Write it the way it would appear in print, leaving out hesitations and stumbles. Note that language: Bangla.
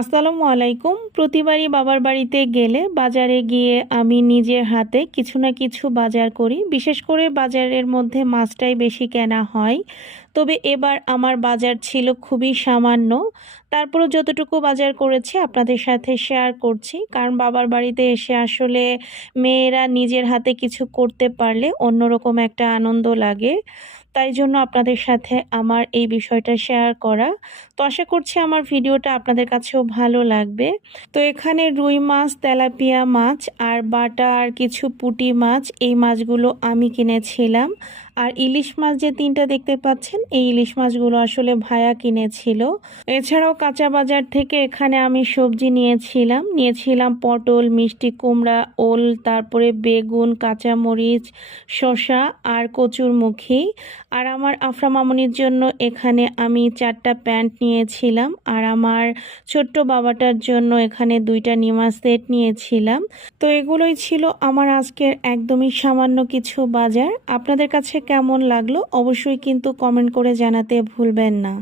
আসসালামু আলাইকুম। প্রতিবারই বাবার বাড়িতে গেলে বাজারে গিয়ে আমি নিজের হাতে কিছু না কিছু বাজার করি। বিশেষ করে বাজারের মধ্যে মাছটাই বেশি কেনা হয়। তবে এবার আমার বাজার ছিল খুবই সামান্য। তারপরেও যতটুকু বাজার করেছি আপনাদের সাথে শেয়ার করছি। কারণ বাবার বাড়িতে এসে আসলে মেয়েরা নিজের হাতে কিছু করতে পারলে অন্যরকম একটা আনন্দ লাগে। তাই জন্য আপনাদের সাথে আমার এই বিষয়টা শেয়ার করা। তো আশা করছি আমার ভিডিওটা আপনাদের কাছেও ভালো লাগবে। তো এখানে রুই মাছ, তেলাপিয়া মাছ আর বাটা আর কিছু পুঁটি মাছ, এই মাছগুলো আমি কিনেছিলাম। আর ইলিশ মাছ যে ৩টা দেখতে পাচ্ছেন, এই ইলিশ মাছগুলো আসলে ভাইয়া কিনেছিল। এছাড়াও কাঁচা বাজার থেকে এখানে আমি সবজি নিয়েছিলাম পটল, মিষ্টি কুমড়া, ওল, তারপরে বেগুন, কাঁচামরিচ, শসা আর কচুরমুখী। আর আমার আফরা মামুনির জন্য এখানে আমি 4টা প্যান্ট নিয়েছিলাম। আর আমার ছোট্ট বাবাটার জন্য এখানে 2টা নিমা সেট নিয়েছিলাম। তো এগুলোই ছিল আমার আজকের একদমই সামান্য কিছু বাজার। আপনাদের কাছে কেমন লাগলো অবশ্যই কিন্তু কমেন্ট করে জানাতে ভুলবেন না।